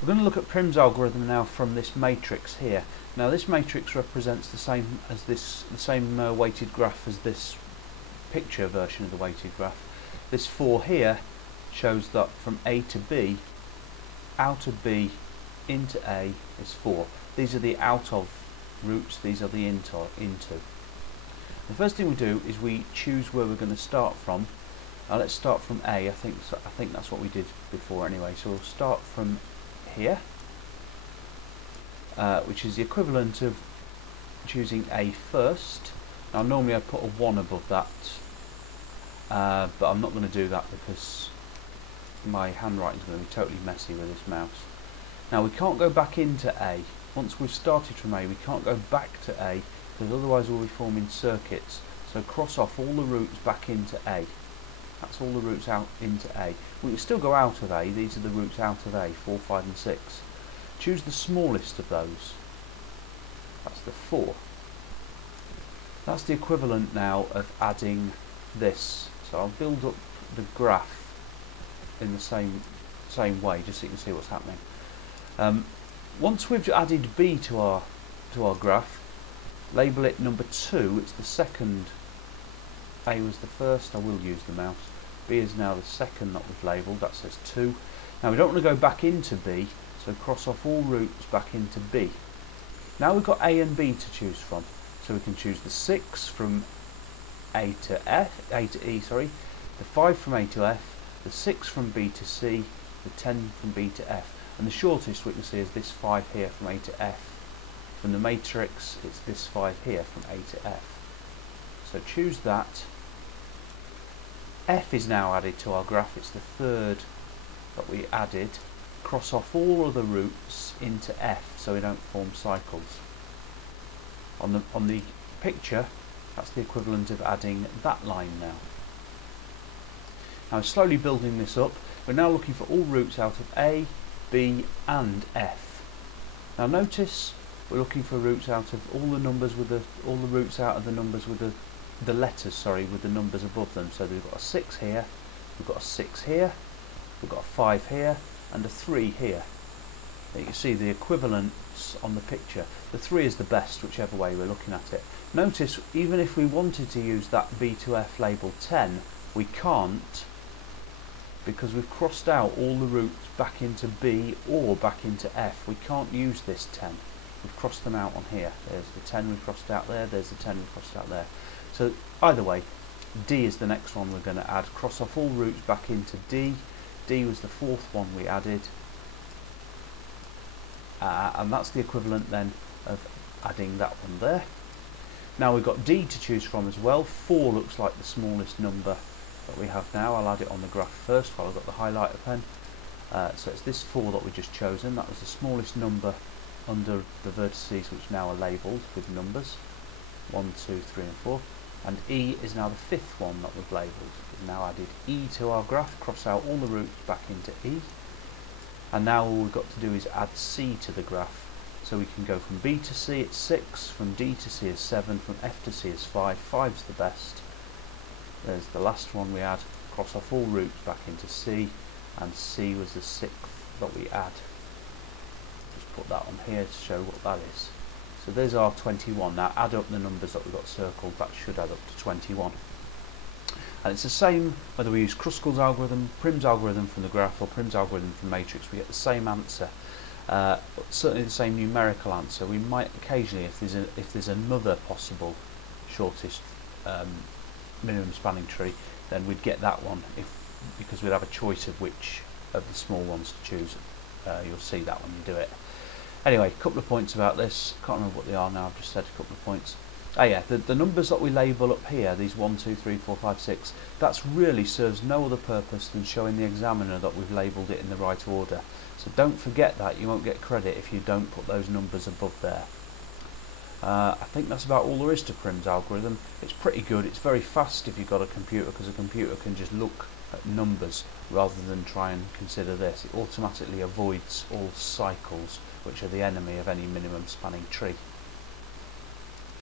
We're going to look at Prim's algorithm now from this matrix here. Now this matrix represents the same as the same weighted graph as this picture version of the weighted graph. This 4 here shows that from A to B, out of B into A is 4. These are the out of routes, these are the into. The first thing we do is we choose where we're going to start from. Now let's start from A. I think that's what we did before anyway. So we'll start from here, which is the equivalent of choosing A first. Now normally I'd put a 1 above that, but I'm not going to do that because my handwriting is going to be totally messy with this mouse. Now we can't go back into A. Once we've started from A, we can't go back to A because otherwise we'll be forming circuits. So cross off all the routes back into A. That's all the routes out into A. We can still go out of A. These are the routes out of A, 4, 5 and 6. Choose the smallest of those. That's the 4. That's the equivalent now of adding this. So I'll build up the graph in the same way, just so you can see what's happening. Once we've added B to our graph, label it number 2. It's the second. A was the first. I will use the mouse. B is now the second that we've labelled. That says 2. Now we don't want to go back into B, so cross off all routes back into B. Now we've got A and B to choose from, so we can choose the 6 from A to E, sorry, the 5 from A to F, the 6 from B to C, the 10 from B to F, and the shortest we can see is this 5 here from A to F. From the matrix, it's this 5 here from A to F. So choose that. F is now added to our graph. It's the third that we added. Cross off all other routes into F so we don't form cycles. On the picture, that's the equivalent of adding that line now. Now slowly building this up, we're now looking for all routes out of A, B and F. Now notice we're looking for routes out of all the numbers with all the routes out of the numbers with the letters, sorry, with the numbers above them. So we've got a 6 here, we've got a 6 here, we've got a 5 here and a 3 here. You can see the equivalents on the picture. The 3 is the best, whichever way we're looking at it. Notice even if we wanted to use that B to F label 10, we can't, because we've crossed out all the routes back into B or back into F. We can't use this 10. We've crossed them out on here. There's the 10 we crossed out there, there's the 10 we crossed out there. So either way, D is the next one we're going to add. Cross off all routes back into D. D was the 4th one we added. And that's the equivalent then of adding that one there. Now we've got D to choose from as well. 4 looks like the smallest number that we have now. I'll add it on the graph first while I've got the highlighter pen. So it's this 4 that we've just chosen. That was the smallest number under the vertices, which now are labelled with numbers 1, 2, 3 and 4. And E is now the 5th one that we've labelled. We've now added E to our graph, cross out all the routes back into E. And now all we've got to do is add C to the graph. So we can go from B to C, it's 6, from D to C is 7, from F to C is 5. 5's the best. There's the last one we add, cross off all routes back into C, and C was the 6th that we add. Just put that on here to show what that is. So there's our 21. Now add up the numbers that we've got circled, that should add up to 21. And it's the same whether we use Kruskal's algorithm, Prim's algorithm from the graph, or Prim's algorithm from matrix. We get the same answer, but certainly the same numerical answer. We might occasionally, if there's another possible shortest minimum spanning tree, then we'd get that one because we'd have a choice of which of the small ones to choose. You'll see that when you do it. Anyway, a couple of points about this. Can't remember what they are now. I've just said a couple of points. Oh yeah, the numbers that we label up here, these 1, 2, 3, 4, 5, 6, that really serves no other purpose than showing the examiner that we've labelled it in the right order. So don't forget that. You won't get credit if you don't put those numbers above there. I think that's about all there is to Prim's algorithm. It's pretty good. It's very fast if you've got a computer, because a computer can just look at numbers rather than try and consider this. It automatically avoids all cycles, which are the enemy of any minimum spanning tree.